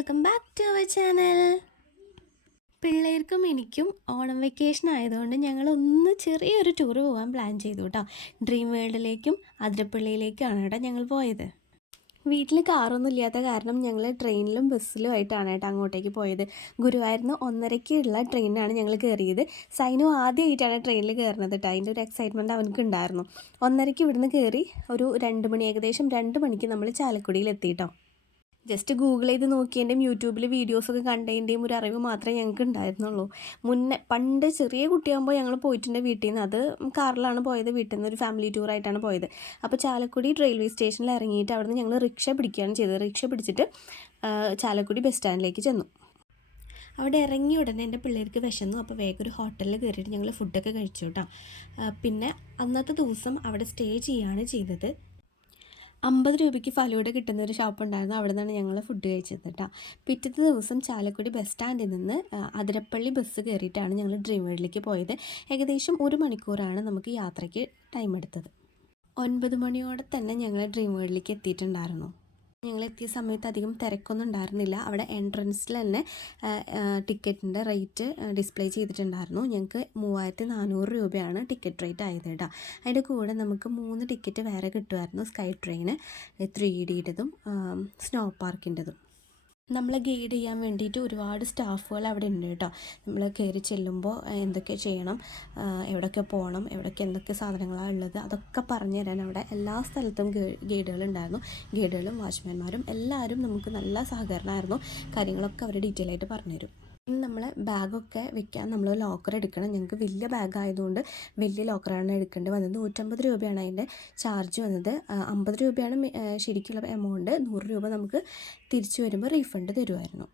Welcome back to our channel. പിള്ളേർക്കും എനിക്കും Onam vacation ആയതുകൊണ്ട് ഞങ്ങളൊന്ന് ചെറിയൊരു ടൂർ പോകാൻ പ്ലാൻ ചെയ്തു കേട്ടോ. ഡ്രീം വേൾഡിലേക്കും അതിരപ്പള്ളിയിലേക്കാണ് കേട്ടോ ഞങ്ങൾ പോയത്. വീട്ടിൽ കാറൊന്നും ഇല്ലാത്ത കാരണം ഞങ്ങൾ ട്രെയിനിലും ബസ്സിലും ആയിട്ടാണ് കേട്ടോ അങ്ങോട്ടേക്ക് പോയത്. ഗുരുവായൂരിൽ 1:30 ട്രെയിനാണ് ഞങ്ങൾ കയറിയത്. സൈനു ആദ്യമായിട്ടാണ് ട്രെയിനിൽ കയറുന്നത് കേട്ടോ. അതിൻ്റെ ഒരു എക്സൈറ്റ്മെൻറ്റ് അവനക്ക് ഉണ്ടായിരുന്നു. 1:30 ഇവിടുന്ന് കയറി ഒരു 2 മണി, ഏകദേശം 2 മണിക്ക് നമ്മൾ ചാലക്കുടിയിൽ എത്തിയിട്ടോ. ജസ്റ്റ് ഗൂഗിൾ ചെയ്ത് നോക്കിയതിൻ്റെയും യൂട്യൂബിൽ വീഡിയോസൊക്കെ കണ്ടതിൻ്റെയും ഒരു അറിവ് മാത്രമേ ഞങ്ങൾക്ക് ഉണ്ടായിരുന്നുള്ളൂ. പണ്ട് ചെറിയ കുട്ടിയാകുമ്പോൾ ഞങ്ങൾ പോയിട്ടുണ്ട് വീട്ടിൽ നിന്ന്. അത് കാറിലാണ് പോയത്, വീട്ടിൽ നിന്ന് ഒരു ഫാമിലി ടൂറായിട്ടാണ് പോയത്. അപ്പോൾ ചാലക്കുടി റെയിൽവേ സ്റ്റേഷനിൽ ഇറങ്ങിയിട്ട് അവിടെ നിന്ന് ഞങ്ങൾ റിക്ഷ പിടിക്കുകയാണ് ചെയ്തത്. റിക്ഷ പിടിച്ചിട്ട് ചാലക്കുടി ബസ് സ്റ്റാൻഡിലേക്ക് ചെന്നു. അവിടെ ഇറങ്ങിയ ഉടനെ എൻ്റെ പിള്ളേർക്ക് വിശന്നു. അപ്പോൾ വേഗം ഒരു ഹോട്ടലിൽ കയറിയിട്ട് ഞങ്ങൾ ഫുഡൊക്കെ കഴിച്ചു കേട്ടോ. പിന്നെ അന്നത്തെ ദിവസം അവിടെ സ്റ്റേ ചെയ്യുകയാണ് ചെയ്തത്. 50 രൂപയ്ക്ക് ഫലൂഡ കിട്ടുന്ന ഒരു ഷോപ്പ് ഉണ്ടായിരുന്നു. അവിടെ നിന്നാണ് ഞങ്ങൾ ഫുഡ് കഴിച്ചത് കേട്ടോ. പിറ്റത്തെ ദിവസം ചാലക്കുടി ബസ് സ്റ്റാൻഡിൽ നിന്ന് അതിരപ്പള്ളി ബസ് കയറിയിട്ടാണ് ഞങ്ങൾ ഡ്രീം വേൾഡിലേക്ക് പോയത്. ഏകദേശം 1 മണിക്കൂറാണ് നമുക്ക് യാത്രയ്ക്ക് ടൈം എടുത്തത്. 9 മണിയോടെ തന്നെ ഞങ്ങൾ ഡ്രീം വേൾഡിലേക്ക് എത്തിയിട്ടുണ്ടായിരുന്നു. ഞങ്ങളെത്തിയ സമയത്ത് അധികം തിരക്കൊന്നും ഉണ്ടായിരുന്നില്ല. അവിടെ എൻട്രൻസിൽ തന്നെ ടിക്കറ്റിൻ്റെ റേറ്റ് ഡിസ്പ്ലേ ചെയ്തിട്ടുണ്ടായിരുന്നു. ഞങ്ങൾക്ക് 3400 രൂപയാണ് ടിക്കറ്റ് റേറ്റ് ആയത് കേട്ടോ. അതിൻ്റെ കൂടെ നമുക്ക് 3 ടിക്കറ്റ് വേറെ കിട്ടുമായിരുന്നു. സ്കൈ ട്രെയിന്, 3Dയുടേതും സ്നോ പാർക്കിൻ്റെതും. നമ്മളെ ഗൈഡ് ചെയ്യാൻ വേണ്ടിയിട്ട് ഒരുപാട് സ്റ്റാഫുകൾ അവിടെ ഉണ്ട് കേട്ടോ. നമ്മൾ കയറി ചെല്ലുമ്പോൾ എന്തൊക്കെ ചെയ്യണം, എവിടെയൊക്കെ പോകണം, എവിടെയൊക്കെ എന്തൊക്കെ സാധനങ്ങളാണ് ഉള്ളത്, അതൊക്കെ പറഞ്ഞു തരാൻ അവിടെ എല്ലാ സ്ഥലത്തും ഗൈഡുകളുണ്ടായിരുന്നു. ഗൈഡുകളും വാച്ച്മാൻമാരും എല്ലാവരും നമുക്ക് നല്ല സഹകരണമായിരുന്നു. കാര്യങ്ങളൊക്കെ അവർ ഡീറ്റെയിൽ ആയിട്ട് പറഞ്ഞുതരും. നമ്മൾ ബാഗൊക്കെ വെക്കാൻ നമ്മൾ ലോക്കർ എടുക്കണം. ഞങ്ങൾക്ക് വലിയ ബാഗായതുകൊണ്ട് വലിയ ലോക്കറാണ് എടുക്കേണ്ടി വന്നത്. 150 രൂപയാണ് അതിൻ്റെ ചാർജ് വന്നത്. 50 രൂപയാണ് ശരിക്കുള്ള എമൗണ്ട്. 100 രൂപ നമുക്ക് തിരിച്ചു വരുമ്പോൾ റീഫണ്ട് തരുമായിരുന്നു.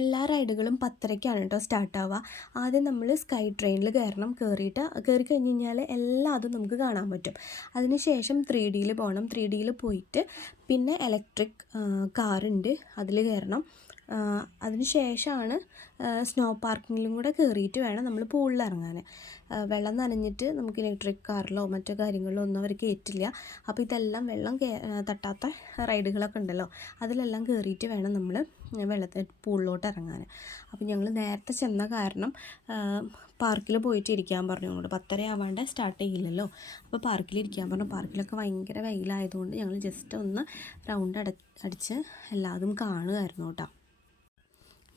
എല്ലാ റൈഡുകളും 10:30 കേട്ടോ സ്റ്റാർട്ടാവുക. ആദ്യം നമ്മൾ സ്കൈ ട്രെയിനിൽ കയറി കഴിഞ്ഞ് കഴിഞ്ഞാൽ എല്ലാതും നമുക്ക് കാണാൻ പറ്റും. അതിനുശേഷം 3Dയിൽ പോകണം. 3Dയിൽ പോയിട്ട് പിന്നെ ഇലക്ട്രിക് കാറുണ്ട്, അതിൽ കയറണം. അതിന് ശേഷമാണ് സ്നോ പാർക്കിങ്ങിലും കൂടെ കയറിയിട്ട് വേണം നമ്മൾ പൂളിൽ ഇറങ്ങാൻ. വെള്ളം നനഞ്ഞിട്ട് നമുക്ക് ഇലക്ട്രിക് കാറിലോ മറ്റോ കാര്യങ്ങളിലോ ഒന്നും അവർ കയറ്റില്ല. അപ്പോൾ ഇതെല്ലാം വെള്ളം തട്ടാത്ത റൈഡുകളൊക്കെ ഉണ്ടല്ലോ, അതിലെല്ലാം കയറിയിട്ട് വേണം നമ്മൾ പൂളിലോട്ട് ഇറങ്ങാൻ. അപ്പോൾ ഞങ്ങൾ നേരത്തെ ചെന്ന കാരണം പാർക്കിൽ പോയിട്ട് ഇരിക്കാൻ പറഞ്ഞു. അങ്ങോട്ട് 10:30 ആവാണ്ട് സ്റ്റാർട്ട് ചെയ്യില്ലല്ലോ. അപ്പോൾ പാർക്കിൽ ഇരിക്കാൻ പറഞ്ഞു. പാർക്കിലൊക്കെ ഭയങ്കര വെയിലായതുകൊണ്ട് ഞങ്ങൾ ജസ്റ്റ് ഒന്ന് റൗണ്ട് അടിച്ച് എല്ലാതും കാണുമായിരുന്നു കേട്ടോ.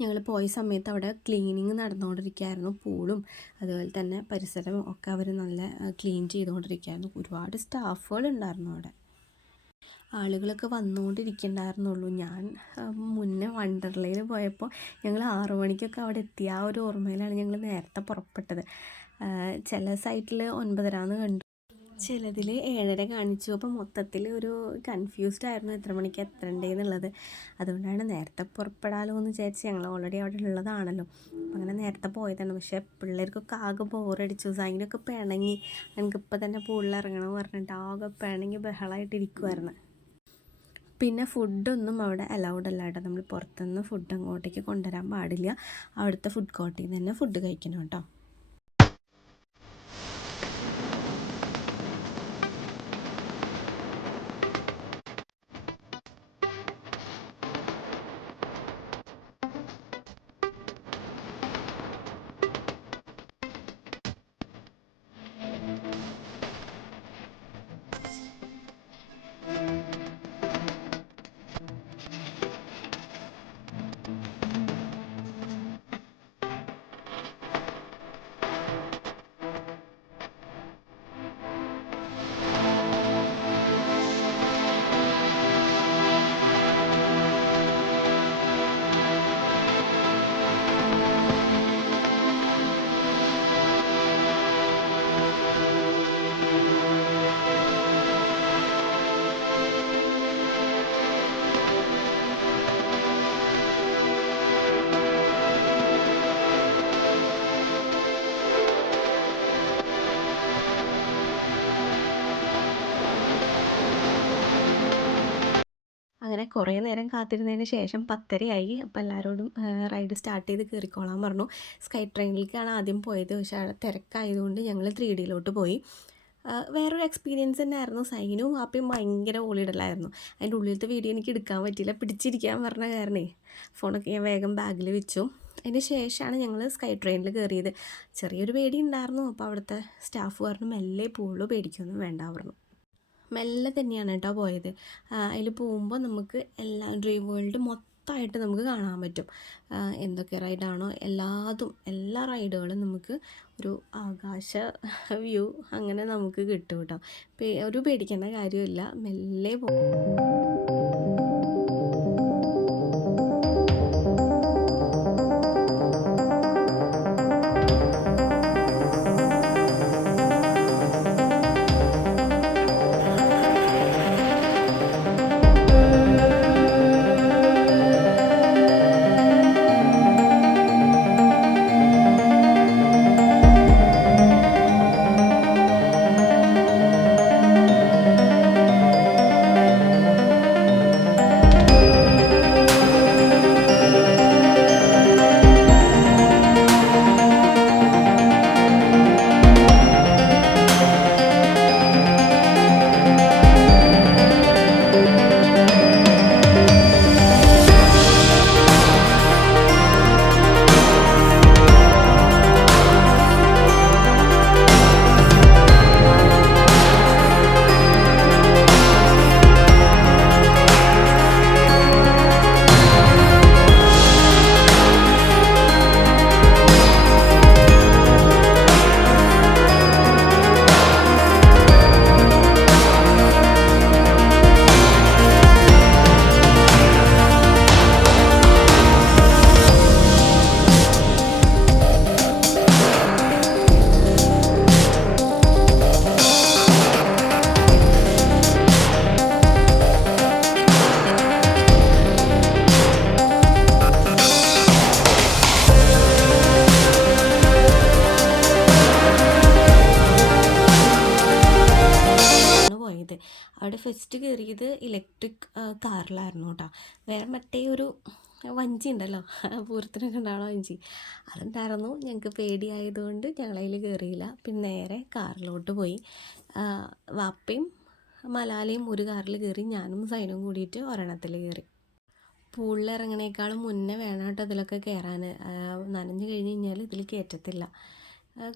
ഞങ്ങൾ പോയ സമയത്ത് അവിടെ ക്ലീനിങ് നടന്നുകൊണ്ടിരിക്കുകയായിരുന്നു. പൂളും അതുപോലെ തന്നെ പരിസരവും ഒക്കെ അവർ നല്ല ക്ലീൻ ചെയ്തുകൊണ്ടിരിക്കുകയായിരുന്നു. ഒരുപാട് സ്റ്റാഫുകൾ ഉണ്ടായിരുന്നു അവിടെ. ആളുകളൊക്കെ വന്നുകൊണ്ടിരിക്കണ്ടായിരുന്നുള്ളൂ. ഞാൻ മുന്നേ വണ്ടർലയിൽ പോയപ്പോൾ ഞങ്ങൾ 6 മണിക്കൊക്കെ അവിടെ എത്തി. ആ ഒരു ഓർമ്മയിലാണ് ഞങ്ങൾ നേരത്തെ പുറപ്പെട്ടത്. ചില സൈറ്റിൽ 9:30 കണ്ടു, ചിലതിൽ 7:30 കാണിച്ചു. അപ്പോൾ മൊത്തത്തിൽ ഒരു കൺഫ്യൂസ്ഡ് ആയിരുന്നു എത്ര മണിക്ക് എത്തണ്ടേന്നുള്ളത്. അതുകൊണ്ടാണ് നേരത്തെ പുറപ്പെടാലോ എന്ന് വിചാരിച്ച്. ഞങ്ങൾ ഓൾറെഡി അവിടെ ഉള്ളതാണല്ലോ, അങ്ങനെ നേരത്തെ പോയതാണ്. പക്ഷേ പിള്ളേർക്കൊക്കെ ആകെ ബോറടിച്ചു. സൈനൊക്കെ പിണങ്ങി, എനിക്കിപ്പോൾ തന്നെ പൂളിൽ ഇറങ്ങണമെന്ന് പറഞ്ഞിട്ട് ആകെ പിണങ്ങി ബഹളമായിട്ടിരിക്കുമായിരുന്നു. പിന്നെ ഫുഡൊന്നും അവിടെ അലൗഡ് അല്ല കേട്ടോ. നമ്മൾ പുറത്തുനിന്ന് ഫുഡ് അങ്ങോട്ടേക്ക് കൊണ്ടുവരാൻ പാടില്ല. അവിടുത്തെ ഫുഡ് കോർട്ടിൽ നിന്ന് തന്നെ ഫുഡ് കഴിക്കണം കേട്ടോ. അങ്ങനെ കുറേ നേരം കാത്തിരുന്നതിന് ശേഷം 10:30 ആയി. അപ്പോൾ എല്ലാവരോടും റൈഡ് സ്റ്റാർട്ട് ചെയ്ത് കയറിക്കോളാൻ പറഞ്ഞു. സ്കൈ ട്രെയിനിലേക്കാണ് ആദ്യം പോയത്. പക്ഷേ അവിടെ തിരക്കായതുകൊണ്ട് ഞങ്ങൾ 3Dയിലോട്ട് പോയി. വേറൊരു എക്സ്പീരിയൻസ് തന്നെയായിരുന്നു. സൈനും വാപ്പയും ഭയങ്കര ഓളിയിടലായിരുന്നു. അതിൻ്റെ ഉള്ളിലത്തെ വീഡിയോ എനിക്ക് എടുക്കാൻ പറ്റിയില്ല, പിടിച്ചിരിക്കാൻ പറഞ്ഞ കാരണേ ഫോണൊക്കെ ഞാൻ വേഗം ബാഗിൽ വെച്ചു. അതിന് ശേഷമാണ് ഞങ്ങൾ സ്കൈ ട്രെയിനിൽ കയറിയത്. ചെറിയൊരു പേടി ഉണ്ടായിരുന്നു. അപ്പോൾ അവിടുത്തെ സ്റ്റാഫ് പറഞ്ഞു മെല്ലെ പോവുള്ളൂ, പേടിക്കൊന്നും വേണ്ട പറഞ്ഞു. മെല്ലെ തന്നെയാണ് കേട്ടോ പോയത്. അതിൽ പോകുമ്പോൾ നമുക്ക് എല്ലാ ഡ്രീം വേൾഡ് മൊത്തമായിട്ട് നമുക്ക് കാണാൻ പറ്റും. എന്തൊക്കെ റൈഡാണോ എല്ലാ റൈഡുകളും നമുക്ക് ഒരു ആകാശ വ്യൂ അങ്ങനെ നമുക്ക് കിട്ടും കേട്ടോ. ഒരു പേടിക്കേണ്ട കാര്യമില്ല, മെല്ലെ പോകും. അവിടെ ഫസ്റ്റ് കയറിയത് ഇലക്ട്രിക് കാറിലായിരുന്നു കേട്ടോ. വേറെ മറ്റേ ഒരു വഞ്ചി ഉണ്ടല്ലോ, പൂരത്തിനൊക്കെ ഉണ്ടാവണ വഞ്ചി, അതുണ്ടായിരുന്നു. ഞങ്ങൾക്ക് പേടിയായതുകൊണ്ട് ഞങ്ങളതിൽ കയറിയില്ല. പിന്നെ നേരെ കാറിലോട്ട് പോയി. വാപ്പയും മലാലയും ഒരു കാറിൽ കയറി, ഞാനും സൈനും കൂടിയിട്ട് ഒരെണ്ണത്തിൽ കയറി. പൂളിൽ ഇറങ്ങണേക്കാളും മുന്നേ വേണം കേട്ടോ ഇതിലൊക്കെ കയറാൻ. നനഞ്ഞു കഴിഞ്ഞ് കഴിഞ്ഞാൽ ഇതിൽ കയറ്റത്തില്ല.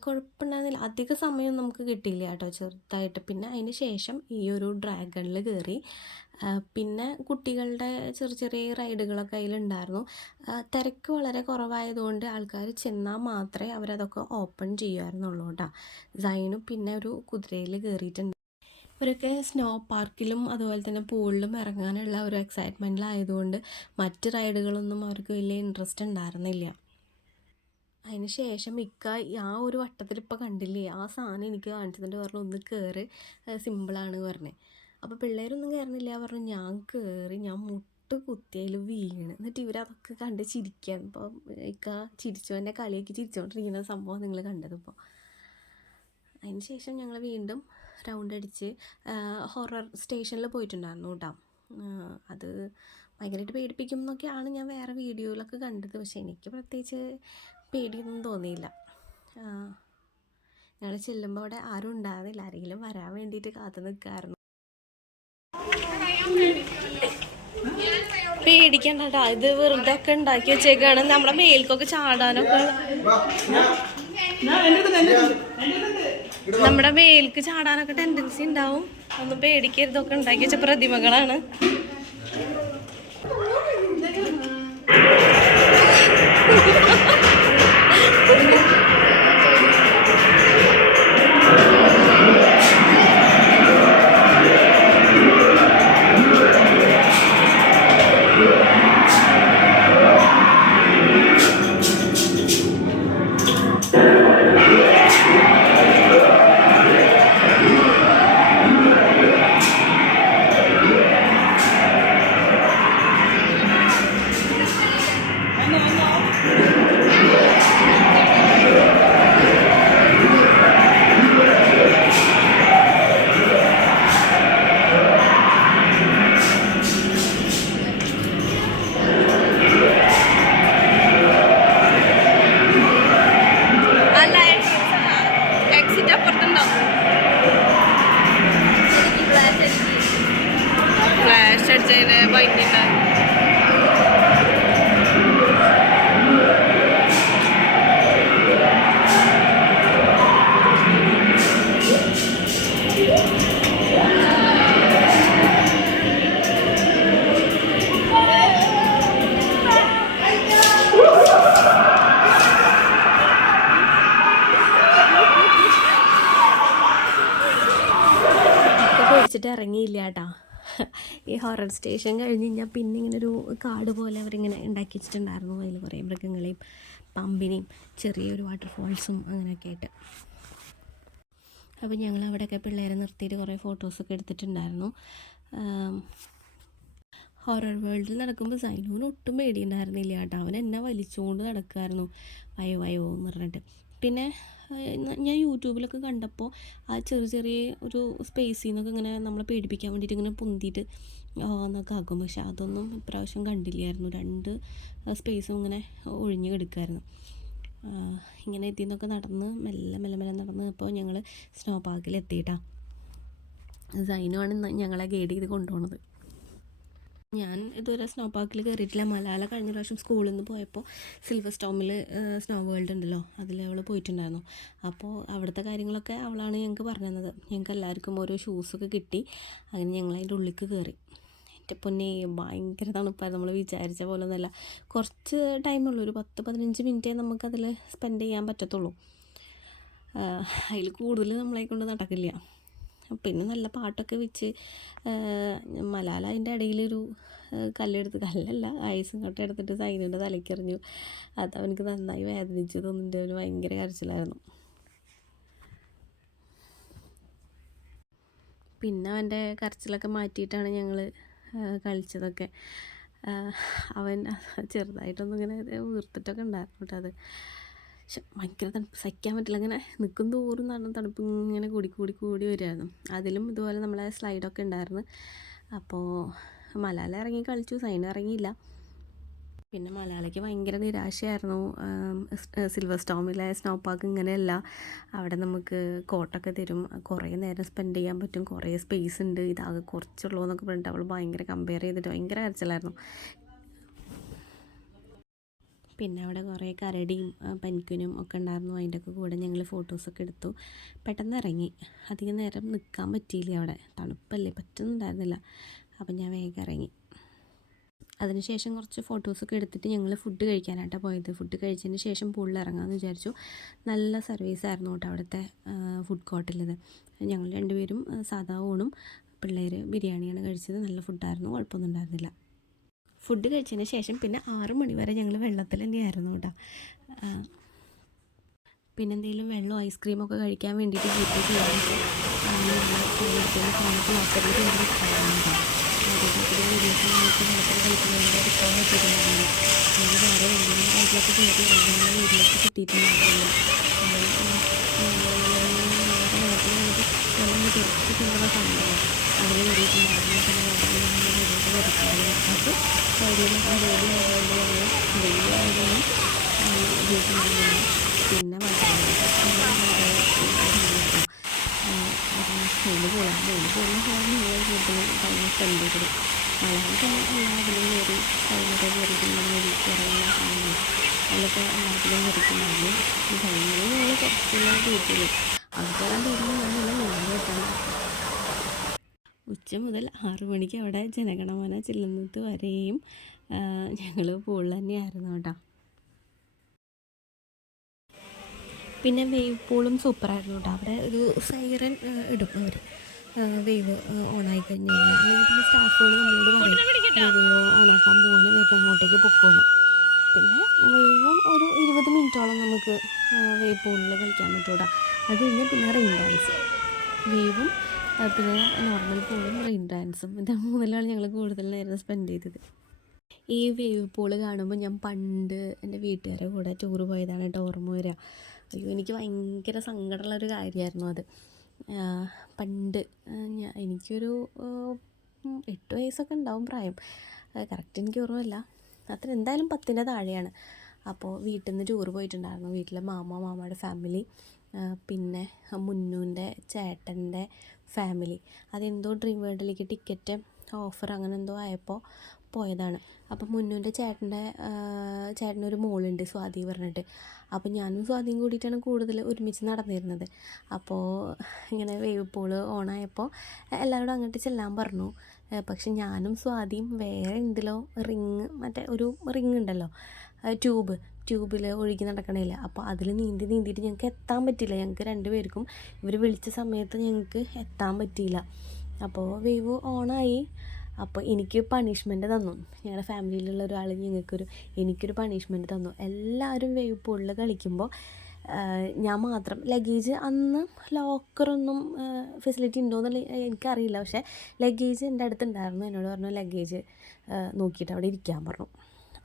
കുഴപ്പമുണ്ടായിരുന്നില്ല, അധിക സമയം നമുക്ക് കിട്ടിയില്ല കേട്ടോ, ചെറുതായിട്ട്. പിന്നെ അതിന് ശേഷം ഈ ഒരു ഡ്രാഗണിൽ കയറി. പിന്നെ കുട്ടികളുടെ ചെറിയ ചെറിയ റൈഡുകളൊക്കെ അതിലുണ്ടായിരുന്നു. തിരക്ക് വളരെ കുറവായതുകൊണ്ട് ആൾക്കാർ ചെന്നാൽ മാത്രമേ അവരതൊക്കെ ഓപ്പൺ ചെയ്യുമായിരുന്നുള്ളൂ കേട്ടോ. സൈനും പിന്നെ ഒരു കുതിരയിൽ കയറിയിട്ടുണ്ട്. ഇവരൊക്കെ സ്നോ പാർക്കിലും അതുപോലെ തന്നെ പൂളിലും ഇറങ്ങാനുള്ള ഒരു എക്സൈറ്റ്മെൻറ്റിലായതുകൊണ്ട് മറ്റ് റൈഡുകളൊന്നും അവർക്ക് വലിയ ഇൻട്രസ്റ്റ് ഉണ്ടായിരുന്നില്ല. അതിന് ശേഷം ആ ഒരു വട്ടത്തിൽ ഇപ്പോൾ കണ്ടില്ലേ, ആ സാധനം എനിക്ക് കാണിച്ചതിൻ്റെ പറഞ്ഞു ഒന്ന് കയറി, സിമ്പിളാണ് പറഞ്ഞത്. അപ്പോൾ പിള്ളേരൊന്നും കയറുന്നില്ല പറഞ്ഞു. ഞാൻ കയറി, ഞാൻ മുട്ട് കുത്തിയതിൽ വീണ്. എന്നിട്ട് ഇവരതൊക്കെ കണ്ട് ചിരിക്കുകയാണ്. ഇപ്പോൾ ചിരിച്ചവൻ്റെ കളിയൊക്കെ ചിരിച്ചുകൊണ്ടിരിക്കുന്ന സംഭവം നിങ്ങൾ കണ്ടതിപ്പോൾ. അതിന് ശേഷം ഞങ്ങൾ വീണ്ടും റൗണ്ട് അടിച്ച് ഹൊറർ സ്റ്റേഷനിൽ പോയിട്ടുണ്ടായിരുന്നു കേട്ടോ. അത് ഭയങ്കരമായിട്ട് പേടിപ്പിക്കും എന്നൊക്കെയാണ് ഞാൻ വേറെ വീഡിയോയിലൊക്കെ കണ്ടത്. പക്ഷേ എനിക്ക് പ്രത്യേകിച്ച് പേടിയൊന്നും തോന്നിയില്ല. ഞങ്ങൾ ചെല്ലുമ്പോൾ അവിടെ ആരും ഉണ്ടാകുന്നില്ല, ആരെങ്കിലും വരാൻ വേണ്ടിയിട്ട് കാത്തു നിൽക്കാറുണ്ട്. പേടിക്കണ്ട കേട്ടോ, ഇത് വെറുതെ ഒക്കെ ഉണ്ടാക്കി വെച്ചേക്കാണ്. നമ്മുടെ മേൽക്കൊക്കെ ചാടാനൊക്കെ, നമ്മുടെ മേൽക്ക് ചാടാനൊക്കെ ടെൻഡൻസി ഉണ്ടാവും. ഒന്നും പേടിക്കരുതൊക്കെ ഉണ്ടാക്കി വെച്ച പ്രതിമകളാണ്. ഇറങ്ങിയില്ല കേട്ടോ. ഈ ഹൊറർ സ്റ്റേഷൻ കഴിഞ്ഞ് കഴിഞ്ഞാൽ പിന്നെ ഇങ്ങനെ ഒരു കാട് പോലെ അവരിങ്ങനെ ഉണ്ടാക്കി വെച്ചിട്ടുണ്ടായിരുന്നു. അതിൽ കുറേ മൃഗങ്ങളെയും പാമ്പിനെയും ചെറിയൊരു വാട്ടർഫോൾസും അങ്ങനെയൊക്കെ ആയിട്ട്. അപ്പോൾ ഞങ്ങൾ അവിടെയൊക്കെ പിള്ളേരെ നിർത്തിയിട്ട് കുറേ ഫോട്ടോസൊക്കെ എടുത്തിട്ടുണ്ടായിരുന്നു. ഹൊറർ വേൾഡിൽ നടക്കുമ്പോൾ സൈനുവിന് ഒട്ടും പേടിയുണ്ടായിരുന്നില്ല കേട്ടോ. അവൻ എന്നെ വലിച്ചുകൊണ്ട് നടക്കുമായിരുന്നു, വയോ വയോ എന്ന് പറഞ്ഞിട്ട്. പിന്നെ ഞാൻ യൂട്യൂബിലൊക്കെ കണ്ടപ്പോൾ ആ ചെറിയ ചെറിയ ഒരു സ്പേസിൽ നിന്നൊക്കെ ഇങ്ങനെ നമ്മളെ പേടിപ്പിക്കാൻ വേണ്ടിയിട്ട് ഇങ്ങനെ പൊന്തിയിട്ട് എന്നൊക്കെ ആക്കും. പക്ഷെ അതൊന്നും ഇപ്രാവശ്യം കണ്ടില്ലായിരുന്നു. 2 സ്പേസും ഇങ്ങനെ ഒഴിഞ്ഞ് കിടക്കുമായിരുന്നു. ഇങ്ങനെ ഇതിൽ നിന്നൊക്കെ നടന്ന് മെല്ലെ മെല്ലെ മെല്ലെ നടന്ന് ഇപ്പോൾ ഞങ്ങൾ സ്നോ പാർക്കിൽ എത്തിയിട്ടാണ്. സൈനുവാണ് ഞങ്ങളെ ഗൈഡ് ചെയ്ത് കൊണ്ടുപോകുന്നത്. ഞാൻ ഇതുവരെ സ്നോ പാർക്കിൽ കയറിയിട്ടില്ല. മലാല കഴിഞ്ഞ പ്രാവശ്യം സ്കൂളിൽ നിന്ന് പോയപ്പോൾ സിൽവർ സ്റ്റോമിൽ സ്നോ വേൾഡ് ഉണ്ടല്ലോ, അതിൽ അവൾ പോയിട്ടുണ്ടായിരുന്നു. അപ്പോൾ അവിടുത്തെ കാര്യങ്ങളൊക്കെ അവളാണ് ഞങ്ങൾക്ക് പറഞ്ഞു തന്നത്. ഞങ്ങൾക്ക് എല്ലാവർക്കും ഓരോ ഷൂസൊക്കെ കിട്ടി. അങ്ങനെ ഞങ്ങൾ അതിൻ്റെ ഉള്ളിലേക്ക് കയറി. എൻ്റെ പൊന്നെ ഭയങ്കര തണുപ്പായിരുന്നു. നമ്മൾ വിചാരിച്ച പോലെ ഒന്നുമല്ല. കുറച്ച് ടൈമുള്ളൂ, ഒരു 10-15 മിനിറ്റേ നമുക്കതിൽ സ്പെൻഡ് ചെയ്യാൻ പറ്റത്തുള്ളൂ. അതിൽ കൂടുതൽ നമ്മളെ കൊണ്ട് നടക്കില്ല. പിന്നെ നല്ല പാട്ടൊക്കെ വെച്ച് മലാല അതിൻ്റെ ഇടയിലൊരു കല്ലല്ല ഐസും കട്ട എടുത്തിട്ട് സൈനുവിൻ്റെ തലയ്ക്കെറിഞ്ഞു. അത് അവനക്ക് നന്നായി വേദനിച്ചു തോന്നുന്നുണ്ട്. അവന് ഭയങ്കര കരച്ചിലായിരുന്നു. പിന്നെ അവൻ്റെ കരച്ചിലൊക്കെ മാറ്റിയിട്ടാണ് ഞങ്ങൾ കളിച്ചതൊക്കെ. അവൻ ചെറുതായിട്ടൊന്നും ഇങ്ങനെ വീർത്തിട്ടൊക്കെ ഉണ്ടായിരുന്നു കേട്ടോ. അത് പക്ഷെ ഭയങ്കര തണുപ്പ്, സഹിക്കാൻ പറ്റില്ല. അങ്ങനെ നിൽക്കും തോറും തണുപ്പ് ഇങ്ങനെ കൂടി വരുമായിരുന്നു. അതിലും ഇതുപോലെ നമ്മളെ സ്ലൈഡൊക്കെ ഉണ്ടായിരുന്നു. അപ്പോൾ മലാല ഇറങ്ങി കളിച്ചു, സൈന ഇറങ്ങിയില്ല. പിന്നെ മലയാളിക്ക് ഭയങ്കര നിരാശയായിരുന്നു. സിൽവർ സ്റ്റോമിലെ സ്നോ പാർക്ക് ഇങ്ങനെയല്ല. അവിടെ നമുക്ക് കോട്ടൊക്കെ തരും, കുറേ നേരം സ്പെൻഡ് ചെയ്യാൻ പറ്റും, കുറേ സ്പേസ് ഉണ്ട്, ഇതാകെ കുറച്ചുള്ളൂ എന്നൊക്കെ പറഞ്ഞിട്ട് അവൾ ഭയങ്കര കമ്പയർ ചെയ്തിട്ട് ഭയങ്കര കരച്ചിലായിരുന്നു. പിന്നെ അവിടെ കുറേ കരടിയും പനിക്കുനും ഒക്കെ ഉണ്ടായിരുന്നു. അതിൻ്റെയൊക്കെ കൂടെ ഞങ്ങൾ ഫോട്ടോസൊക്കെ എടുത്തു. പെട്ടെന്ന് ഇറങ്ങി, അധികം നേരം നിൽക്കാൻ പറ്റിയില്ല. അവിടെ തണുപ്പല്ലേ, പറ്റുന്നുണ്ടായിരുന്നില്ല. അപ്പം ഞാൻ വേഗം ഇറങ്ങി. അതിനുശേഷം കുറച്ച് ഫോട്ടോസൊക്കെ എടുത്തിട്ട് ഞങ്ങൾ ഫുഡ് കഴിക്കാനായിട്ടാണ് പോയത്. ഫുഡ് കഴിച്ചതിന് ശേഷം പൂളിൽ ഇറങ്ങാമെന്ന് വിചാരിച്ചു. നല്ല സർവീസായിരുന്നു കേട്ടോ അവിടുത്തെ ഫുഡ് കോർട്ടിലത്. ഞങ്ങൾ 2 പേരും സാധാ ഊണും പിള്ളേർ ബിരിയാണിയാണ് കഴിച്ചത്. നല്ല ഫുഡായിരുന്നു, കുഴപ്പമൊന്നും ഉണ്ടായിരുന്നില്ല. ഫുഡ് കഴിച്ചതിന് ശേഷം പിന്നെ 6 മണി വരെ ഞങ്ങൾ വെള്ളത്തിൽ തന്നെയായിരുന്നു കേട്ടോ. പിന്നെ എന്തെങ്കിലും വെള്ളമോ ഐസ്ക്രീമൊക്കെ കഴിക്കാൻ വേണ്ടിയിട്ട് ജീപ്പ് ചെയ്യാറുണ്ട്. ഫോണൊക്കെ ലോക്കറിൽ കൊണ്ടിരിക്കാറുണ്ട്. അതേപോലെ വീഡിയോസ് നമുക്ക് വെള്ളത്തിൽ കളിക്കുന്നതിൻ്റെ എടുക്കാൻ പറ്റിയിട്ടുണ്ടായിരുന്നു. ഞങ്ങൾ വേറെ എന്തെങ്കിലും വയറ്റിലൊക്കെ കയറി എന്തെങ്കിലും വീഡിയോസ് കിട്ടിയിട്ടുണ്ടായിരുന്നില്ല. വെള്ളത്തിൽ വന്നിട്ട് വെള്ളം തെറിച്ച് തിന്നുന്ന സംഭവം അതിൽ കയറിയിട്ടുണ്ടായിരുന്നു. പിന്നെ വീഡിയോസ് ലഭിക്കാറുണ്ട്. അപ്പോൾ സൈഡിൽ ജോലി ആയതുകൊണ്ട് ഞങ്ങൾ വെയിൽ ആയതൊന്നും ഉപയോഗിക്കുന്നില്ല. പിന്നെ വെയിൽ പോകുന്ന കൂടുതലും ടൈം സ്പെൻഡ് ചെയ്തത്. മലയാളം തന്നെ എല്ലാത്തിലും കയറി സൈഡിലൊക്കെ കയറിയിട്ടുണ്ടെങ്കിൽ കയറുന്ന സമയം അതിലൊക്കെ എല്ലാത്തിലും കയറിയിട്ടുണ്ടായിരുന്നു. കഴിഞ്ഞത് ഞങ്ങൾ കുറച്ചുള്ള വീട്ടിൽ അത് കയറാൻ തോന്നുന്നതല്ല ഞാൻ കേട്ടാണ്. ഉച്ച മുതൽ 6 മണിക്ക് അവിടെ ജനഗണമന ചെല്ലുന്നത് വരെയും ഞങ്ങൾ പൂളിൽ തന്നെയായിരുന്നു കേട്ടോ. പിന്നെ വേവ് പൂളും സൂപ്പറായിരുന്നു കേട്ടോ. അവിടെ ഒരു സൈറൻ ഇടും അവർ, വേവ് ഓണായി കഴിഞ്ഞ് കഴിഞ്ഞാൽ. അല്ലെങ്കിൽ പിന്നെ സ്റ്റാഫുകൾ നമ്മളോട് പറയും വേവ് ഓണാക്കാൻ പോവാണ്, വേവ് അങ്ങോട്ടേക്ക് പൊക്കോന്ന്. പിന്നെ വേവും ഒരു 20 മിനിറ്റോളം നമുക്ക് വേവ് പൂളിൽ കളിക്കാൻ പറ്റും കേട്ടോ. അത് കഴിഞ്ഞാൽ പിന്നെ റെയിൻ ഡാൻസ്, വേവും പിന്നെ നോർമൽ പൂളും റെയിൻ ഡാൻസും, ഇത് 3ലാണ് ഞങ്ങൾ കൂടുതൽ നേരം സ്പെൻഡ് ചെയ്തത്. ഈ വേവ് പൂള് കാണുമ്പോൾ ഞാൻ പണ്ട് എൻ്റെ വീട്ടുകാരെ കൂടെ ടൂർ പോയതാണ് കേട്ടോ ഓർമ്മ വരിക. അയ്യോ, എനിക്ക് ഭയങ്കര സങ്കടമുള്ളൊരു കാര്യമായിരുന്നു അത്. പണ്ട് എനിക്കൊരു 8 വയസ്സൊക്കെ ഉണ്ടാവും പ്രായം, കറക്റ്റ് എനിക്ക് ഓർമ്മയില്ല. അത്ര എന്തായാലും 10ൻ്റെ താഴെയാണ്. അപ്പോൾ വീട്ടിൽ നിന്ന് ടൂർ പോയിട്ടുണ്ടായിരുന്നു. വീട്ടിലെ മാമയുടെ ഫാമിലി, പിന്നെ മുന്നൂൻ്റെ ചേട്ടൻ്റെ ഫാമിലി. അതെന്തോ ഡ്രീം വേൾഡിലേക്ക് ടിക്കറ്റ് ഓഫർ അങ്ങനെ എന്തോ ആയപ്പോൾ പോയതാണ്. അപ്പം മുന്നൂൻ്റെ ചേട്ടനൊരു മോളുണ്ട്, സ്വാതി പറഞ്ഞിട്ട്. അപ്പോൾ ഞാനും സ്വാതിയും കൂടിയിട്ടാണ് കൂടുതൽ ഒരുമിച്ച് നടന്നിരുന്നത്. അപ്പോൾ ഇങ്ങനെ വേവ് പൂള് ഓണായപ്പോൾ എല്ലാവരോടും അങ്ങോട്ട് ചെല്ലാൻ പറഞ്ഞു. പക്ഷെ ഞാനും സ്വാതിയും വേറെ എന്തിലോ മറ്റേ ഒരു റിങ് ഉണ്ടല്ലോ, ട്യൂബിൽ ഒഴുകി നടക്കണില്ല. അപ്പോൾ അതിൽ നീന്തിയിട്ട് ഞങ്ങൾക്ക് എത്താൻ പറ്റിയില്ല. ഞങ്ങൾക്ക് 2 പേർക്കും ഇവർ വിളിച്ച സമയത്ത് ഞങ്ങൾക്ക് എത്താൻ പറ്റിയില്ല. അപ്പോൾ വേവ് ഓണായി. അപ്പോൾ എനിക്ക് പണിഷ്മെൻറ്റ് തന്നു. ഞങ്ങളുടെ ഫാമിലിയിലുള്ള ഒരാൾ എനിക്കൊരു പണിഷ്മെൻറ്റ് തന്നു. എല്ലാവരും വേവ് പൂളിൽ കളിക്കുമ്പോൾ ഞാൻ മാത്രം ലഗേജ്, അന്ന് ലോക്കറൊന്നും ഫെസിലിറ്റി ഉണ്ടോയെന്നുള്ള എനിക്കറിയില്ല, പക്ഷേ ലഗേജ് എൻ്റെ അടുത്തുണ്ടായിരുന്നു. എന്നോട് പറഞ്ഞു ലഗേജ് നോക്കിയിട്ട് അവിടെ ഇരിക്കാൻ പറഞ്ഞു.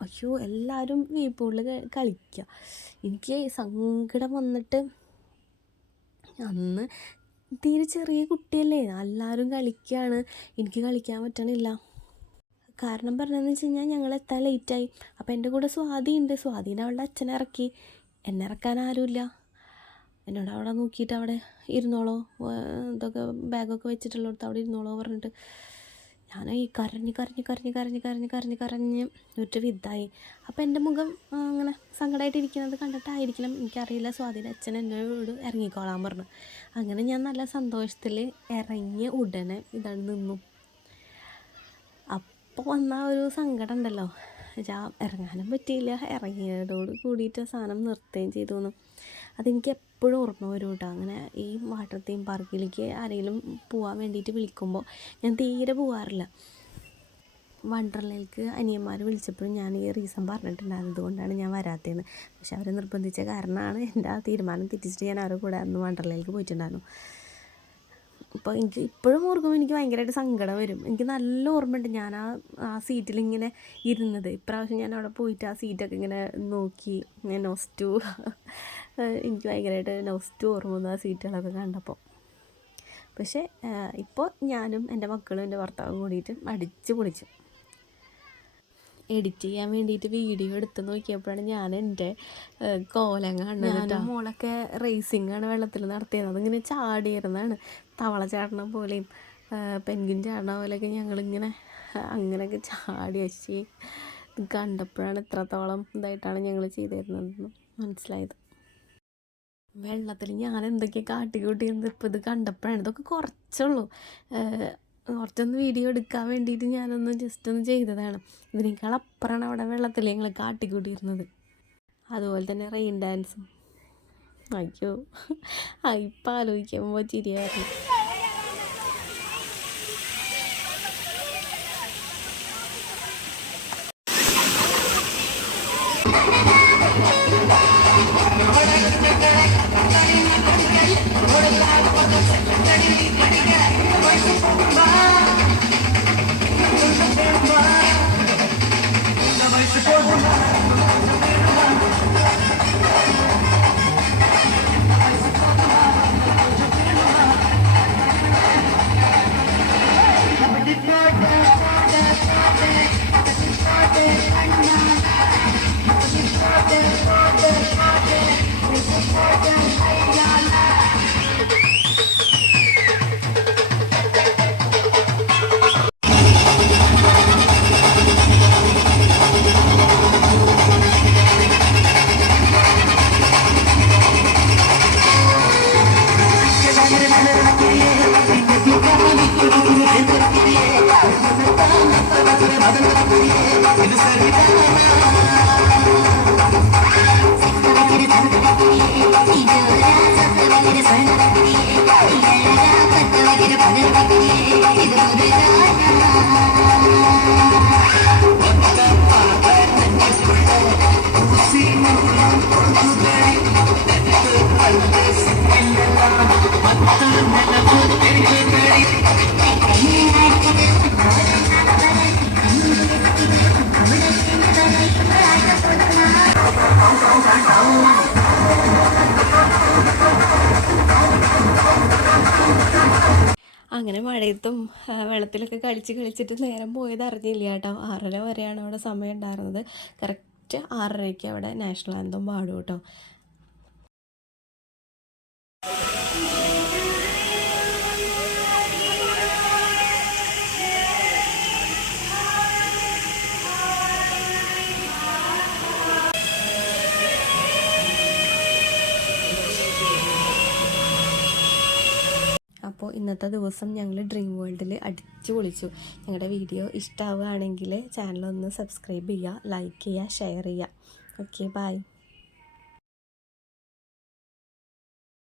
അയ്യോ, എല്ലാവരും വേവ് പൂളിൽ കളിക്കുക. എനിക്ക് സങ്കടം വന്നിട്ട്, അന്ന് തീരെ ചെറിയ കുട്ടിയല്ലേ, എല്ലാവരും കളിക്കുകയാണ്, എനിക്ക് കളിക്കാൻ പറ്റണില്ല. കാരണം പറഞ്ഞതെന്ന് വെച്ച് കഴിഞ്ഞാൽ ഞങ്ങൾ എത്താൻ ലേറ്റായി. അപ്പോൾ എൻ്റെ കൂടെ സ്വാധീനം അവളുടെ അച്ഛനെ ഇറക്കി, എന്നെ ഇറക്കാൻ ആരുമില്ല. എന്നോട് അവിടെ നോക്കിയിട്ട് അവിടെ ഇരുന്നോളോ, ഇതൊക്കെ ബാഗൊക്കെ വെച്ചിട്ടുള്ളടത്ത് അവിടെ ഇരുന്നോളോ പറഞ്ഞിട്ട് ഞാൻ ഈ കരഞ്ഞ് ഒരു വിധായി. അപ്പോൾ എൻ്റെ മുഖം അങ്ങനെ സങ്കടമായിട്ടിരിക്കുന്നത് കണ്ടിട്ടായിരിക്കണം, എനിക്കറിയില്ല, സ്വാധീന അച്ഛൻ എന്നോട് ഇറങ്ങിക്കോളാൻ പറഞ്ഞു. അങ്ങനെ ഞാൻ നല്ല സന്തോഷത്തിൽ ഇറങ്ങിയ ഉടനെ ഇതാണ് നിന്നു. അപ്പോൾ വന്ന ഒരു സങ്കടം ഉണ്ടല്ലോ, ഇറങ്ങാനും പറ്റിയില്ല. ഇറങ്ങിയതോട് കൂടിയിട്ട് സാധനം നിർത്തുകയും ചെയ്തു എന്ന്. അതെനിക്ക് എപ്പോഴും ഓർമ്മ വരും കേട്ടോ. അങ്ങനെ ഈ വാട്ടർ തീം പാർക്കിലേക്ക് ആരെങ്കിലും പോകാൻ വേണ്ടിയിട്ട് വിളിക്കുമ്പോൾ ഞാൻ തീരെ പോകാറില്ല. വണ്ടർലയിലേക്ക് അനിയന്മാർ വിളിച്ചപ്പോഴും ഞാൻ ഈ റീസൺ പറഞ്ഞിട്ടുണ്ടായിരുന്നു, അതുകൊണ്ടാണ് ഞാൻ വരാത്തതെന്ന്. പക്ഷെ അവർ നിർബന്ധിച്ച കാരണമാണ് എൻ്റെ ആ തീരുമാനം തെറ്റിച്ചിട്ട് ഞാൻ അവരുടെ കൂടെ അന്ന് വണ്ടർലയിലേക്ക് പോയിട്ടുണ്ടായിരുന്നു. അപ്പോൾ എനിക്ക് ഇപ്പോഴും ഓർക്കുമ്പോൾ എനിക്ക് ഭയങ്കരമായിട്ട് സങ്കടം വരും. എനിക്ക് നല്ല ഓർമ്മയുണ്ട് ഞാൻ ആ സീറ്റിലിങ്ങനെ ഇരുന്നത്. ഇപ്രാവശ്യം ഞാൻ അവിടെ പോയിട്ട് ആ സീറ്റൊക്കെ ഇങ്ങനെ നോക്കി നൊസ്റ്റു എനിക്ക് ഭയങ്കരമായിട്ട് നൊസ്റ്റു ഓർമ്മ വന്നു ആ സീറ്റുകളൊക്കെ കണ്ടപ്പോൾ. പക്ഷേ ഇപ്പോൾ ഞാനും എൻ്റെ മക്കളും എൻ്റെ ഭർത്താവും കൂടിയിട്ട് അടിച്ച് പൊളിച്ചു. എഡിറ്റ് ചെയ്യാൻ വേണ്ടിയിട്ട് വീഡിയോ എടുത്ത് നോക്കിയപ്പോഴാണ് ഞാൻ എൻ്റെ കോലം കാണുന്നത്. മോളൊക്കെ റേസിങ്ങാണ് വെള്ളത്തിൽ നടത്തിയത്. അതിങ്ങനെ ചാടിയിരുന്നതാണ്, തവള ചാടണ പോലെയും പെൻഗിൻ ചാടണ പോലെയൊക്കെ ഞങ്ങളിങ്ങനെ അങ്ങനെയൊക്കെ ചാടി വെച്ച് കണ്ടപ്പോഴാണ് എത്രത്തോളം ഇതായിട്ടാണ് ഞങ്ങൾ ചെയ്തിരുന്നതെന്ന് മനസ്സിലായത്. വെള്ളത്തിൽ ഞാൻ എന്തൊക്കെയാണ് കാട്ടിക്കൂട്ടിയെന്ന് ഇപ്പോൾ ഇത് കണ്ടപ്പോഴാണ്. ഇതൊക്കെ കുറച്ചുള്ളൂ, കുറച്ചൊന്ന് വീഡിയോ എടുക്കാൻ വേണ്ടിയിട്ട് ഞാനൊന്ന് ജസ്റ്റ് ഒന്ന് ചെയ്തതാണ്. ഇതിനേക്കാൾ അപ്പുറമാണ് അവിടെ വെള്ളത്തിൽ ഞങ്ങൾ കാട്ടിക്കൂട്ടിയിരുന്നത്. അതുപോലെ തന്നെ റെയിൻ ഡാൻസും. അയ്യോ, ഇപ്പം ആലോചിക്കുമ്പോൾ ചിരിയായിരുന്നു. അങ്ങനെ മഴയത്തും വെള്ളത്തിലൊക്കെ കളിച്ചിട്ട് നേരം പോയത് അറിഞ്ഞില്ല കേട്ടോ. 6:30 വരെയാണ് അവിടെ സമയം ഉണ്ടായിരുന്നത്. കറക്റ്റ് 6:30ക്ക് അവിടെ നാഷണൽ ആന്തം പാടും കേട്ടോ. അപ്പോൾ ഇന്നത്തെ ദിവസം ഞങ്ങൾ ഡ്രീം വേൾഡിൽ അടിച്ചു പൊളിച്ചു. ഞങ്ങളുടെ വീഡിയോ ഇഷ്ടമാവുകയാണെങ്കിൽ ചാനലൊന്ന് സബ്സ്ക്രൈബ് ചെയ്യുക, ലൈക്ക് ചെയ്യുക, ഷെയർ ചെയ്യുക. Okay, by.